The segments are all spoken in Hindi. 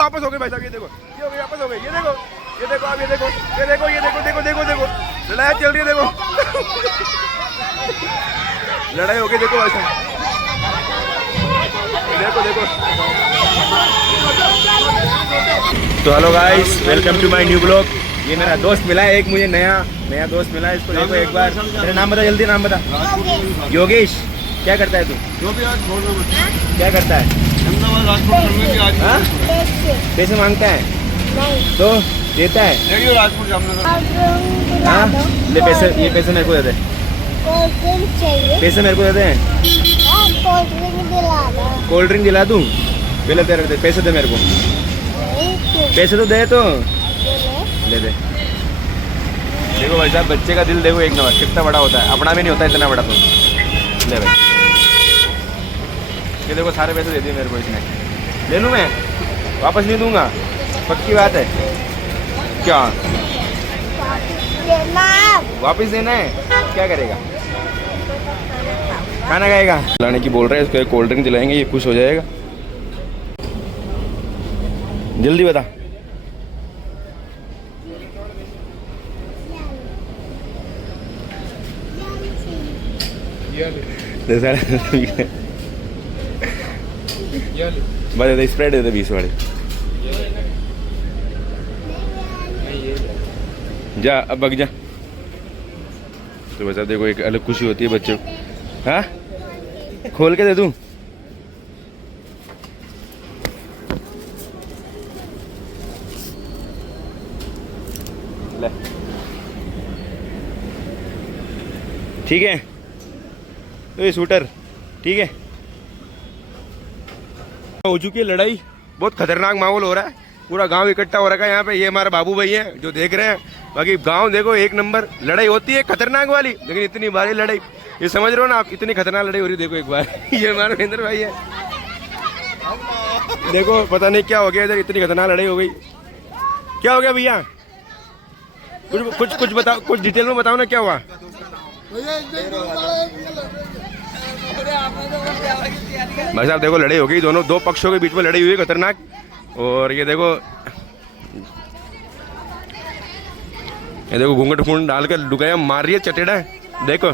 वापस हो गए भाई साहब, ये देखो ये हो गए, वापस हो गए, ये देखो ये देखो आप, ये देखो ये देखो ये देखो, देखो देखो देखो लड़ाई चल रही है, देखो लड़ाई हो गई, देखो भाई साहब, देखो देखो। तो hello guys, welcome to my new blog. ये मेरा दोस्त मिला है, एक मुझे नया दोस्त मिला है, इसको देखो एक बार। मेरा नाम बता, जल्दी नाम बता। योगेश। क्या करता है तू? क्या करता है? पैसे मांगता है तो देता है? हाँ ले पैसे, ये पैसे मेरे को दे दे, पैसे मेरे को दे दे। कोल्ड ड्रिंक दिला दूँ? पहले तेरे पैसे दे मेरे को, पैसे तो दे, तो ले दे। देखो भाई साहब, बच्चे का दिल देखो एक नंबर, कितना बड़ा होता है, अपना भी नहीं होता इतना बड़ा। तो ले भाई, ये देखो सारे पैसे दे दिए मेरे को इसने। ले लूँ मैं? वापस नहीं दूंगा, पक्की बात है क्या? वापस देना है? क्या करेगा? खाना खाएगा? लाने की बोल रहा है, इसको कोल्ड ड्रिंक दिलाएंगे, ये खुश हो जाएगा। जल्दी बता। बता, स्प्रेड दे दे 20 वाले। जा अब भग जा। तो बस अब देखो, एक अलग खुशी होती है बच्चों को। हाँ खोल के दे दूं? ले ठीक है, तो ये शूटर ठीक है। हो चुकी है लड़ाई, बहुत खतरनाक माहौल हो रहा है, पूरा गांव इकट्ठा हो रखा है यहाँ पे। ये हमारा बाबू भाई है जो देख रहे हैं, बाकी गांव देखो एक नंबर। लड़ाई होती है खतरनाक वाली, लेकिन इतनी भारी लड़ाई, ये समझ रहे हो ना आप, इतनी खतरनाक लड़ाई हो रही है। देखो एक बार ये हमारा महेंद्र भाई है, देखो पता नहीं क्या हो गया इधर, इतनी खतरनाक लड़ाई हो गई। क्या हो गया भैया? कुछ बताओ, कुछ डिटेल में बताओ ना, क्या हुआ? भाई साहब देखो लड़ाई हो गई, दोनों दो पक्षों के बीच में लड़ाई हुई है खतरनाक। और ये देखो घूंघट फूंड डालकर लुगाया मार रही है, चटेड़ा है देखो।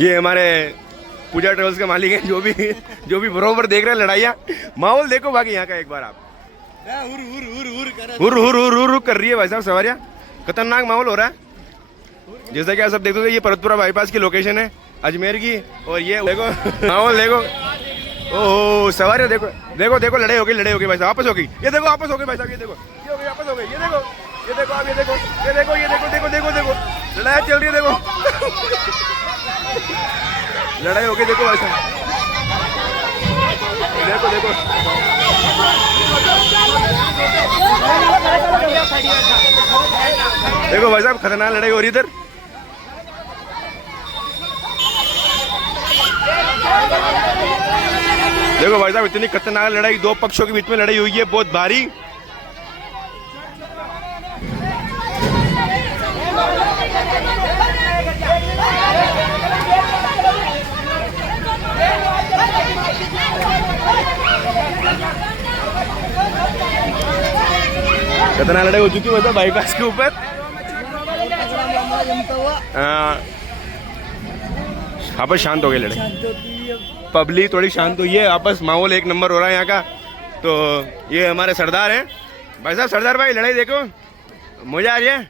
ये हमारे पूजा ट्रेवल्स के मालिक हैं, जो भी बरोबर देख रहे हैं लड़ाइयाँ। माहौल देखो बाकी यहाँ का एक बार आप। हुर कर रही है भाई साहब सवारियाँ, खतरनाक माहौल हो रहा है। जैसा कि आप सब देखोगे, ये परतपुरा बाईपास की लोकेशन है अजमेर की। और ये देखो माहौल देखो, ओह सवारियाँ देखो देखो देखो, लड़ाई हो गई भाई साहब, वापस हो गई, ये देखो वापस हो गई भाई साहब, ये देखो ये हो गई, वापस हो गई, ये देखो ये देखो आप, ये देखो ये देखो ये देखो देखो देखो देखो लड़ाई चल रही है, देखो लड़ाई हो गई, देखो भाई साहब, देखो देखो देखो भाई साहब, खतरनाक लड़ाई हो रही इधर। देखो भाई साहब, इतनी खतरनाक लड़ाई, दो पक्षों के बीच में लड़ाई हुई है बहुत भारी। खतरनाक लड़ाई हो चुकी है मतलब बाईपास के ऊपर। आपस शांत हो गई लड़ाई, पब्लिक थोड़ी शांत हुई है, आपस माहौल एक नंबर हो रहा है यहाँ का। तो ये हमारे सरदार हैं भाई साहब, सरदार भाई लड़ाई देखो, मजा आ रही है,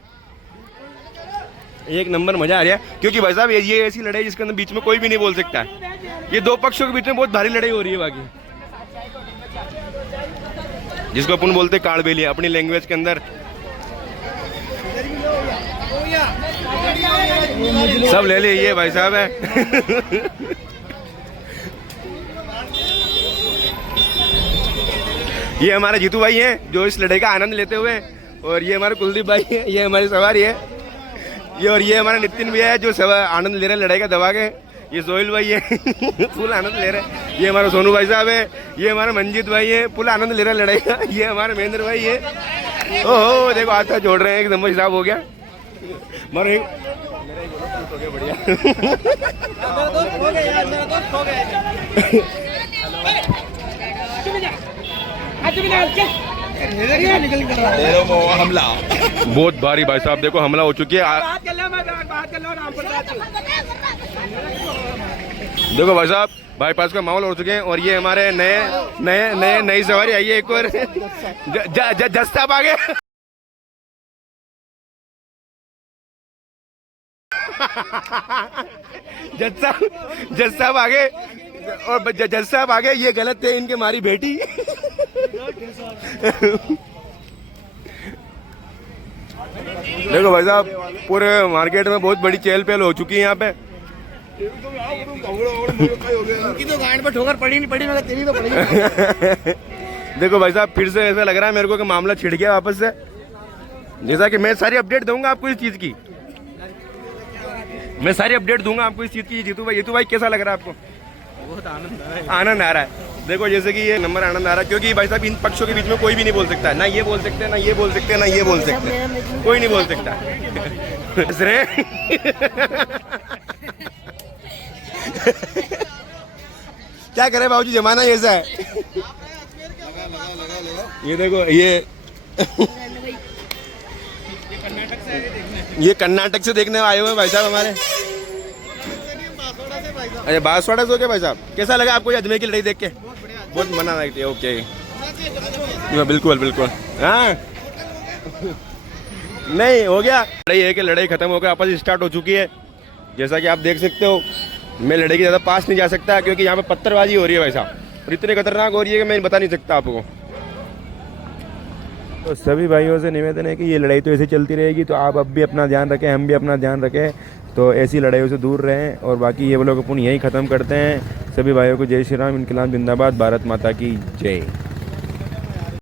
एक नंबर मजा आ रहा है। क्योंकि भाई साहब ये ऐसी लड़ाई जिसके अंदर बीच में कोई भी नहीं बोल सकता है। ये दो पक्षों के बीच में बहुत भारी लड़ाई हो रही है, बाकी जिसको अपन बोलते काड़बेली अपनी लैंग्वेज के अंदर। सब ले ले, ये भाई साहब है ये हमारे जीतू भाई हैं जो इस लड़ाई का आनंद लेते हुए, और ये हमारे कुलदीप भाई है, ये हमारी सवारी है ये, और ये हमारा नितिन भैया है जो आनंद ले रहे हैं लड़ाई का दबा के। ये सोहेल भाई है फुल आनंद ले रहे हैं। ये हमारा सोनू भाई साहब है, ये हमारा मंजीत भाई है, फुल आनंद ले रहे हैं लड़ाई का। ये हमारे महेंद्र भाई है। ओहो देखो हाथ जोड़ रहे हैं, एक नंबर हिसाब हो गया। बढ़िया। हमला बहुत भारी भाई साहब, देखो हमला हो चुकी है। देखो भाई साहब बाईपास का माहौल हो चुके हैं और ये हमारे नई सवारी आई है एक और जस्ता आगे। जज साहब आगे और जज साहब आगे, ये गलत थे इनके मारी बेटी। देखो भाई साहब पूरे मार्केट में बहुत बड़ी चहल पहल हो चुकी है यहाँ पे। उनकी तो गांड पर ठोकर पड़ी नहीं पड़ी, मगर तेरी तो पड़ी। देखो भाई साहब फिर से ऐसा लग रहा है मेरे को कि मामला छिड़ गया वापस से। जैसा कि मैं सारी अपडेट दूंगा आपको इस चीज की, मैं सारी अपडेट दूंगा आपको इस चीज की। जीतू भाई कैसा लग रहा है आपको? बहुत आनंद आ रहा है। देखो जैसे कि ये नंबर आनंद आ रहा है क्योंकि भाई साहब इन पक्षों के बीच में कोई भी नहीं बोल सकता, ना ये बोल सकते, ना ये बोल सकते, ना ये बोल सकते, कोई नहीं बोल सकता। क्या करे बाबूजी, जमाना ही ऐसा है। ये देखो ये कर्नाटक से देखने आए हुए हैं भाई साहब हमारे। अरे बांसवाड़ा से हो गया भाई साहब, कैसा लगा आपको ये अजमेर की लड़ाई देख के? बहुत मना लगती है। ओके बिल्कुल बिल्कुल, हाँ नहीं हो गया। लड़ाई है कि लड़ाई खत्म हो गई, आपस स्टार्ट हो चुकी है। जैसा कि आप देख सकते हो मैं लड़ाई के ज़्यादा पास नहीं जा सकता क्योंकि यहाँ पे पत्थरबाजी हो रही है भाई साहब, और इतनी खतरनाक हो रही है कि मैं बता नहीं सकता आपको। तो सभी भाइयों से निवेदन है कि ये लड़ाई तो ऐसे चलती रहेगी, तो आप अब भी अपना ध्यान रखें, हम भी अपना ध्यान रखें, तो ऐसी लड़ाइयों से दूर रहें। और बाकी ये लोग अपन यहीं ख़त्म करते हैं। सभी भाइयों को जय श्री राम, इनकलाब जिंदाबाद, भारत माता की जय।